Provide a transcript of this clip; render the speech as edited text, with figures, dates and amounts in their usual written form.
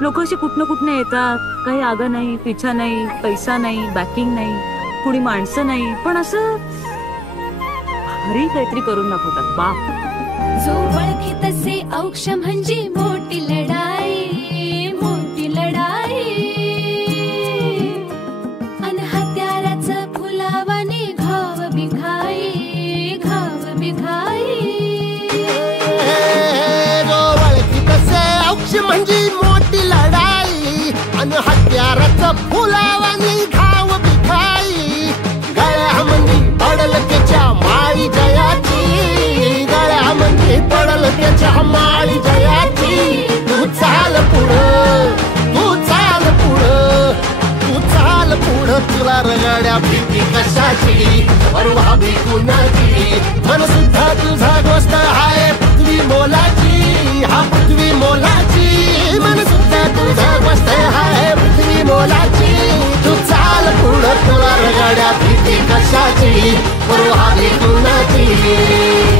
लोक असे कुठनं येतात, काही आगा नाही, पिछा नाही, पैसा नाही, बॅकिंग नाही, कुणी माणसं नाही, पण असं भारी काहीतरी करून दाखवतात. बाप जो ओळखी तसे औक्ष म्हणजे मोठी लढाई, मोठी लढाई. अन हत्याराचं फुलावाने घाव बिघाई, घाव बिघाई. जो ओळखी तसे औक्ष म्हणजे मोठी लढाई, अन हत्याराचं फुलावाने घाव बिघाई. गळ्यामध्ये पडल त्याच्या माळी जयाची, गळ्यामध्ये पडल त्याच्या माळी जयाची. तू चाल पुढं, तू चाल पुढं, तू चाल पुढं. तुला रगड्या भीती कशाची, परवा भी कुणाची. मन सुद्धा तुझा गोष्ट हाय पृथ्वी मोलाची, हा पृथ्वी मोलाची. मन सुद्धा तुझा गोष्ट हाय पृथ्वी मोलाची. तू चाल पुढं, तुला रगड्या भीती कशाची, परवा भी कुणाची.